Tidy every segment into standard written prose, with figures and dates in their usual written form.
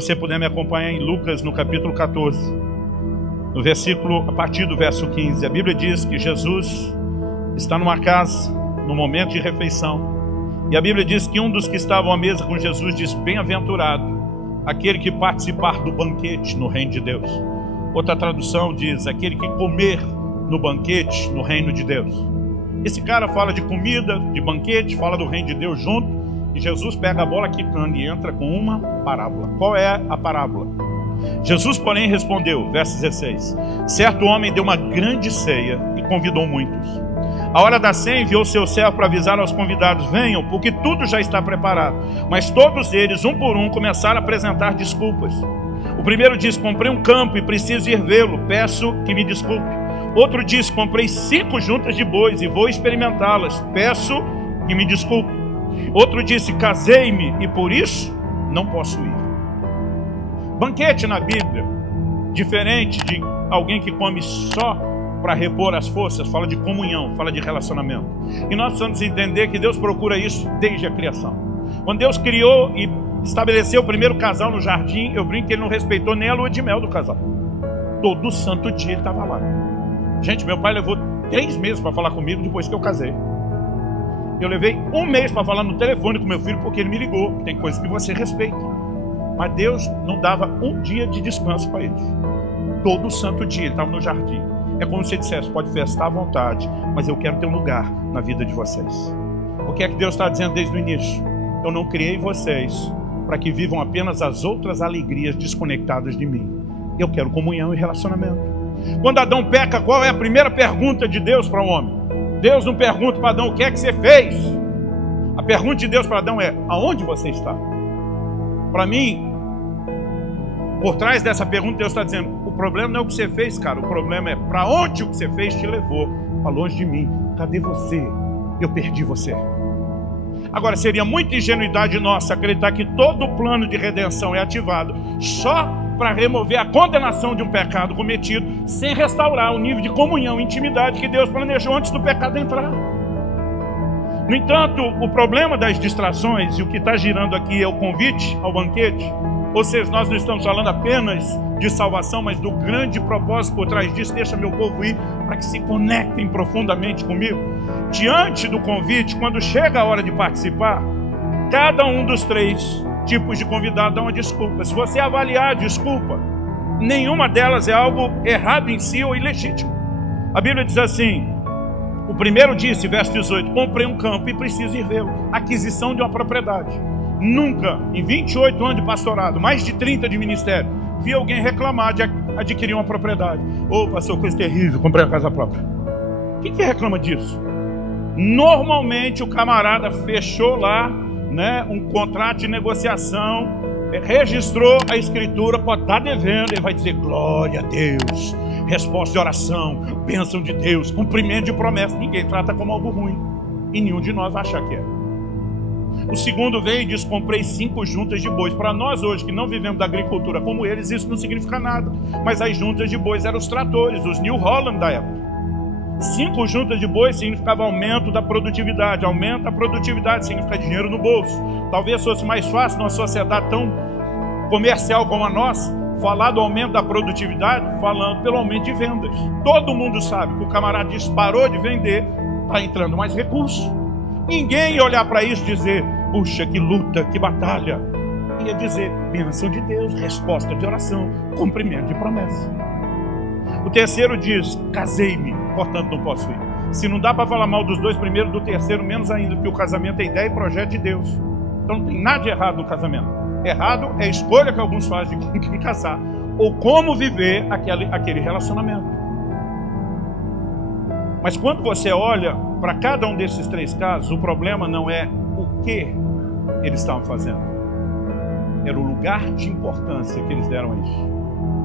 você puder me acompanhar em Lucas, no capítulo 14, no versículo, a partir do verso 15, a Bíblia diz que Jesus está numa casa, no momento de refeição, e a Bíblia diz que um dos que estavam à mesa com Jesus diz: bem-aventurado aquele que participar do banquete no reino de Deus. Outra tradução diz: aquele que comer no banquete no reino de Deus. Esse cara fala de comida, de banquete, fala do reino de Deus junto, e Jesus pega a bola quicando e entra com uma parábola. Qual é a parábola? Jesus, porém, respondeu, verso 16: certo homem deu uma grande ceia e convidou muitos. A hora da ceia enviou seu servo para avisar aos convidados: venham, porque tudo já está preparado. Mas todos eles, um por um, começaram a apresentar desculpas. O primeiro disse: comprei um campo e preciso ir vê-lo, peço que me desculpe. Outro disse: comprei 5 juntas de bois e vou experimentá-las, peço que me desculpe. Outro disse: casei-me e por isso não posso ir. Banquete na Bíblia, diferente de alguém que come só para repor as forças, fala de comunhão, fala de relacionamento. E nós precisamos entender que Deus procura isso desde a criação. Quando Deus criou e estabeleceu o primeiro casal no jardim, eu brinco que Ele não respeitou nem a lua de mel do casal. Todo santo dia Ele estava lá. Gente, meu pai levou 3 meses para falar comigo depois que eu casei. Eu levei 1 mês para falar no telefone com meu filho porque ele me ligou. Tem coisas que você respeita. Mas Deus não dava 1 dia de descanso para eles. Todo santo dia Ele estava no jardim. É como se Ele dissesse: pode festar à vontade, mas eu quero ter um lugar na vida de vocês. O que é que Deus está dizendo desde o início? Eu não criei vocês para que vivam apenas as outras alegrias desconectadas de mim. Eu quero comunhão e relacionamento. Quando Adão peca, qual é a primeira pergunta de Deus para o homem? Deus não pergunta para Adão: o que é que você fez? A pergunta de Deus para Adão é: aonde você está? Para mim, por trás dessa pergunta, Deus está dizendo: o problema não é o que você fez, cara. O problema é para onde o que você fez te levou. Para longe de mim. Cadê você? Eu perdi você. Agora, seria muita ingenuidade nossa acreditar que todo o plano de redenção é ativado só para remover a condenação de um pecado cometido, sem restaurar o nível de comunhão e intimidade que Deus planejou antes do pecado entrar. No entanto, o problema das distrações, e o que está girando aqui é o convite ao banquete, ou seja, nós não estamos falando apenas de salvação, mas do grande propósito por trás disso: deixa meu povo ir, para que se conectem profundamente comigo. Diante do convite, quando chega a hora de participar, cada um dos 3 tipos de convidado dá uma desculpa. Se você avaliar a desculpa, nenhuma delas é algo errado em si ou ilegítimo. A Bíblia diz assim: o primeiro disse, verso 18: comprei um campo e preciso ir vê-lo. Aquisição de uma propriedade. Nunca, em 28 anos de pastorado, mais de 30 de ministério, vi alguém reclamar de adquirir uma propriedade. Ô, pastor, coisa terrível, comprei a casa própria. Quem que reclama disso? Normalmente o camarada fechou lá, né, um contrato de negociação, registrou a escritura, pode estar devendo, ele vai dizer: glória a Deus, resposta de oração, bênção de Deus, cumprimento de promessa. Ninguém trata como algo ruim, e nenhum de nós acha que é. O segundo veio e disse: comprei 5 juntas de bois. Para nós hoje, que não vivemos da agricultura como eles, isso não significa nada. Mas as juntas de bois eram os tratores, os New Holland da época. 5 juntas de bois significava aumento da produtividade. Aumento da produtividade significa dinheiro no bolso. Talvez fosse mais fácil numa sociedade tão comercial como a nossa falar do aumento da produtividade falando pelo aumento de vendas. Todo mundo sabe que o camarada disparou de vender, está entrando mais recurso. Ninguém ia olhar para isso e dizer: puxa, que luta, que batalha. Ia dizer: bênção de Deus, resposta de oração, cumprimento de promessa. O terceiro diz: casei-me, portanto não posso ir. Se não dá para falar mal dos 2 primeiros, do terceiro menos ainda, porque o casamento é ideia e projeto de Deus. Então não tem nada de errado no casamento. Errado é a escolha que alguns fazem de com quem casar, ou como viver aquele relacionamento. Mas quando você olha para cada um desses 3 casos, o problema não é o que eles estavam fazendo, era o lugar de importância que eles deram a isso.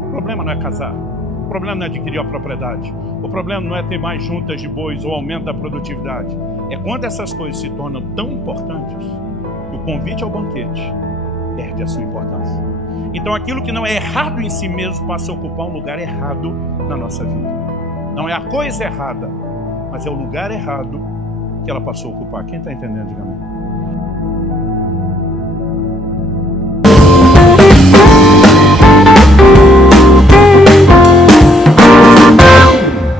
O problema não é casar, o problema não é adquirir a propriedade, o problema não é ter mais juntas de bois ou aumento da produtividade. É quando essas coisas se tornam tão importantes que o convite ao banquete perde a sua importância. Então aquilo que não é errado em si mesmo passa a ocupar um lugar errado na nossa vida. Não é a coisa errada, mas é o lugar errado que ela passou a ocupar. Quem está entendendo, diga amém.